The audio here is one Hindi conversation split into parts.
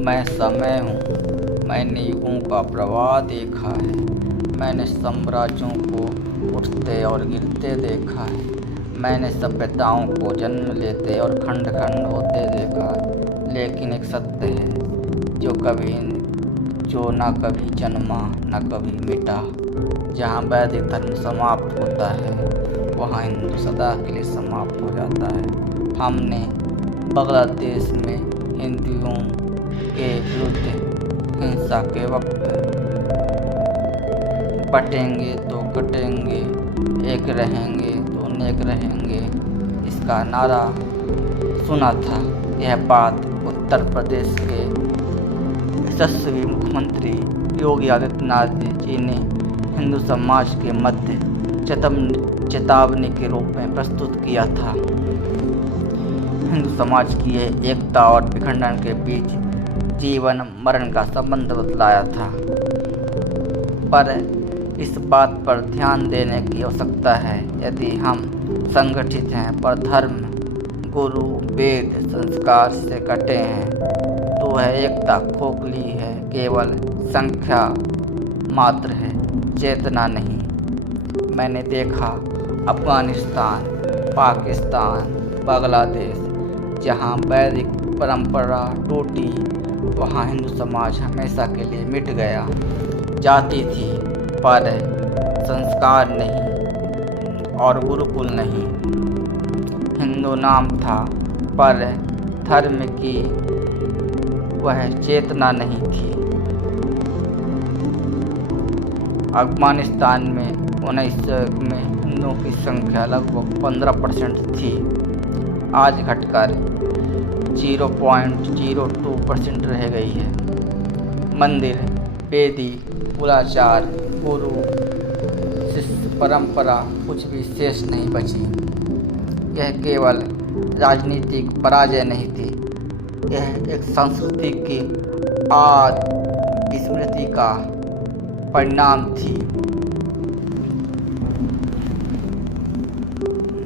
मैं समय हूँ। मैंने युगों का प्रवाह देखा है। मैंने साम्राज्यों को उठते और गिरते देखा है। मैंने सभ्यताओं को जन्म लेते और खंड खंड होते देखा है। लेकिन एक सत्य है जो न कभी जन्मा न कभी मिटा। जहाँ वैदिक धर्म समाप्त होता है वहाँ हिंदू सदा के लिए समाप्त हो जाता है। हमने बांग्लादेश में हिंदुओं के विरुद्ध हिंसा के वक्त बटेंगे तो कटेंगे, एक रहेंगे तो नेक रहेंगे, इसका नारा सुना था। यह बात उत्तर प्रदेश के यशस्वी मुख्यमंत्री योगी आदित्यनाथ जी ने हिंदू समाज के मध्य चेतावनी के रूप में प्रस्तुत किया था। हिंदू समाज की एकता और विखंडन के बीच जीवन मरण का संबंध बतलाया था। पर इस बात पर ध्यान देने की आवश्यकता है, यदि हम संगठित हैं पर धर्म, गुरु, वेद, संस्कार से कटे हैं तो वह एकता खोखली है, केवल संख्या मात्र है, चेतना नहीं। मैंने देखा अफगानिस्तान, पाकिस्तान, बांग्लादेश, जहाँ वैदिक परंपरा टूटी वहाँ हिंदू समाज हमेशा के लिए मिट गया। जाति थी पर संस्कार नहीं और गुरुकुल नहीं। हिंदू नाम था पर धर्म की वह चेतना नहीं थी। अफगानिस्तान में 1900 में हिंदुओं की संख्या लगभग 15% थी। आज घटकर 0.02% रह गई है। मंदिर, वेदी, कुलाचार, गुरु, शिष्य परंपरा कुछ भी शेष नहीं बची। यह केवल राजनीतिक पराजय नहीं थी, यह एक संस्कृति की विस्मृति का परिणाम थी।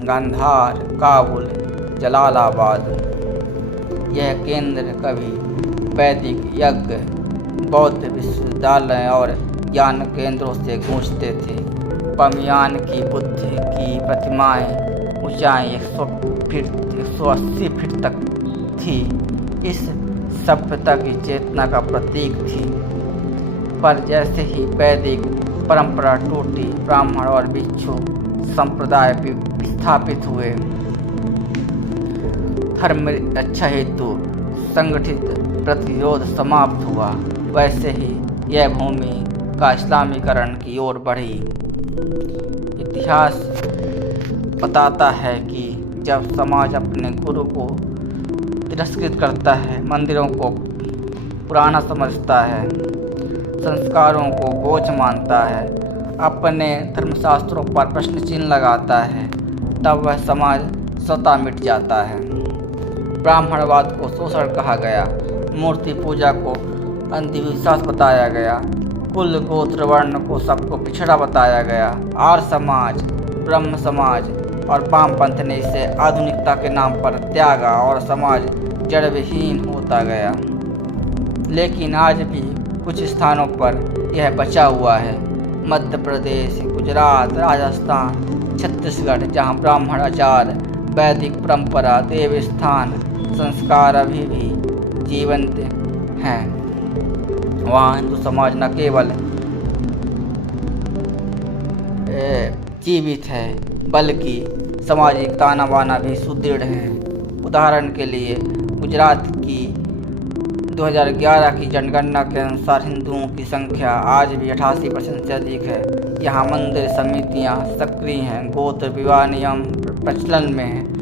गांधार, काबुल, जलालाबाद, यह केंद्र कभी वैदिक यज्ञ, बौद्ध विश्वविद्यालय और ज्ञान केंद्रों से गूंजते थे। बमियान की बुद्ध की प्रतिमाएं ऊंचाई 180 फीट तक थी। इस सभ्यता की चेतना का प्रतीक थी। पर जैसे ही वैदिक परंपरा टूटी, ब्राह्मण और भिक्षु संप्रदाय विस्थापित हुए। धर्म रक्षा हेतु संगठित प्रतिरोध समाप्त हुआ, वैसे ही यह भूमि का इस्लामीकरण की ओर बढ़ी। इतिहास बताता है कि जब समाज अपने गुरु को तिरस्कृत करता है, मंदिरों को पुराना समझता है, संस्कारों को बोझ मानता है, अपने धर्मशास्त्रों पर प्रश्न चिन्ह लगाता है, तब वह समाज स्वतः मिट जाता है। ब्राह्मणवाद को शोषण कहा गया, मूर्ति पूजा को अंधविश्वास बताया गया, कुल गोत्र वर्ण को सबको पिछड़ा बताया गया। आर्य समाज, ब्रह्म समाज और वामपंथ ने इसे आधुनिकता के नाम पर त्यागा और समाज जड़विहीन होता गया। लेकिन आज भी कुछ स्थानों पर यह बचा हुआ है। मध्य प्रदेश, गुजरात, राजस्थान, छत्तीसगढ़, जहाँ ब्राह्मण आचार, वैदिक परंपरा, देवस्थान संस्कार अभी भी जीवंत हैं, वहाँ हिंदू समाज न केवल जीवित है बल्कि सामाजिक ताना बाना भी सुदृढ़ है। उदाहरण के लिए गुजरात की 2011 की जनगणना के अनुसार हिंदुओं की संख्या आज भी 88% से अधिक है। यहाँ मंदिर समितियाँ सक्रिय हैं, गोत्र विवाह नियम प्रचलन में है,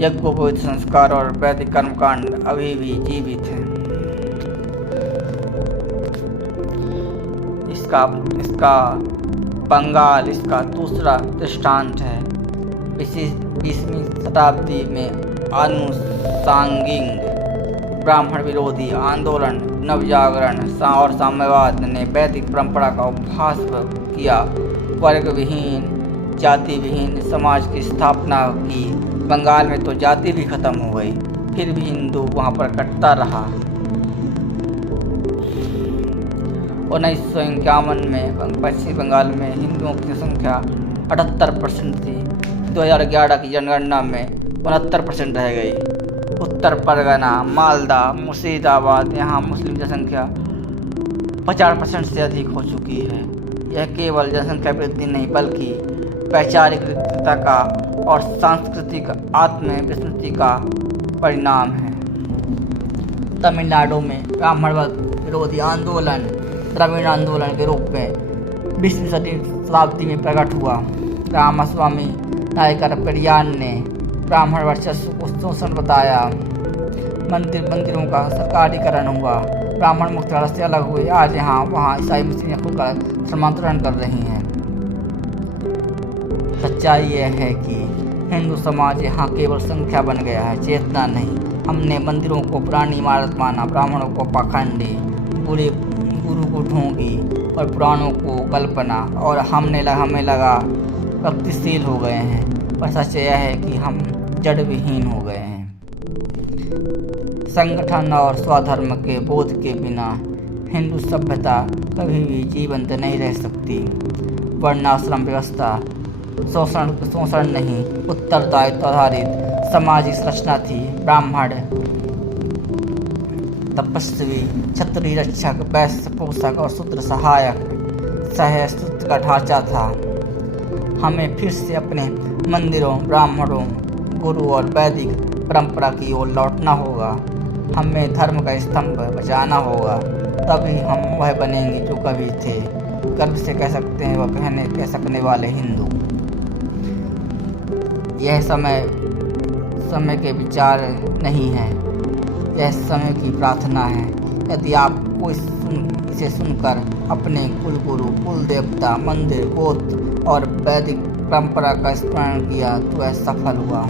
यज्ञोपवीत संस्कार और वैदिक कर्मकांड अभी भी जीवित हैं। इसका बंगाल इसका दूसरा दृष्टांत है। 20वीं शताब्दी में आनुषंगिक ब्राह्मण विरोधी आंदोलन, नवजागरण और साम्यवाद ने वैदिक परंपरा का उपहास किया, वर्ग विहीन, जाति विहीन समाज की स्थापना की। बंगाल में तो जाति भी खत्म हो गई, फिर भी हिंदू वहाँ पर कटता रहा। 1951 में पश्चिम बंगाल में हिंदुओं की संख्या 78% थी। 2011 की जनगणना में 69% रह गई। उत्तर परगना, मालदा, मुर्शिदाबाद, यहाँ मुस्लिम जनसंख्या 50% से अधिक हो चुकी है। यह केवल जनसंख्या वृद्धि नहीं बल्कि वैचारिक रिक्तता का और सांस्कृतिक आत्मविस्मृति का परिणाम है। तमिलनाडु में ब्राह्मणवाद विरोधी आंदोलन द्रविड़ आंदोलन के रूप में 20वीं शताब्दी में प्रकट हुआ। रामास्वामी नायकर पेरियार ने ब्राह्मण वर्चस्व को शोषण बताया। मंदिरों का सरकारीकरण हुआ। ब्राह्मण मुख्य से अलग हुए। आज यहाँ वहाँ ईसाई मुस्लिम खुलकर धर्मांतरण कर रही हैं। सच्चाई यह है कि हिंदू समाज यहाँ केवल संख्या बन गया है, चेतना नहीं। हमने मंदिरों को पुरानी इमारत माना, ब्राह्मणों को पाखंडी, बुरे गुरु को ढोंगी और पुराणों को कल्पना, और हमें लगा प्रगतिशील हो गए हैं। पर सच यह है कि हम जड़ विहीन हो गए हैं। संगठन और स्वधर्म के बोध के बिना हिंदू सभ्यता कभी भी जीवंत नहीं रह सकती। वर्णाश्रम व्यवस्था शोषण नहीं, उत्तरदायित्व आधारित सामाजिक संरचना थी। ब्राह्मण तपस्वी, क्षत्रिय रक्षक, वैश्य पोषक और शूद्र सहायक सहस्त्र का ढांचा था। हमें फिर से अपने मंदिरों, ब्राह्मणों, गुरु और वैदिक परंपरा की ओर लौटना होगा। हमें धर्म का स्तंभ बचाना होगा, तभी हम वह बनेंगे जो कभी थे। गर्व से कह सकते हैं वह कह सकने वाले हिंदू। यह समय के विचार नहीं है, यह समय की प्रार्थना है। यदि आपको इसे सुनकर अपने कुलगुरु, कुल देवता, मंदिर, गोत्र और वैदिक परंपरा का स्मरण किया तो यह सफल हुआ।